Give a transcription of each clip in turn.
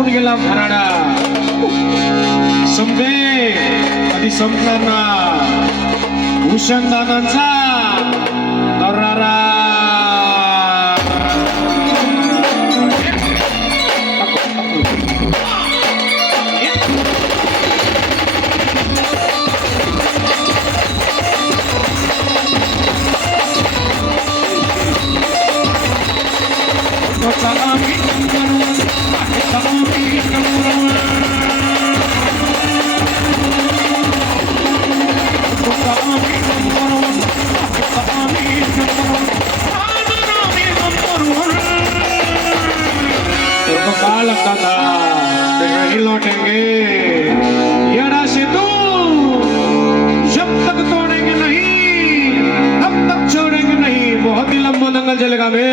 दाखवून गेला भराडा समजे कधी संपणार ना भूषणदानांचा दरारा लगता था नहीं लौटेंगे ये राशि तू जब तक तोड़ेंगे नहीं तब तक छोड़ेंगे नहीं बहुत ही लंबा दंगल चलेगा में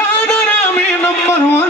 राधा रामी नंबर 1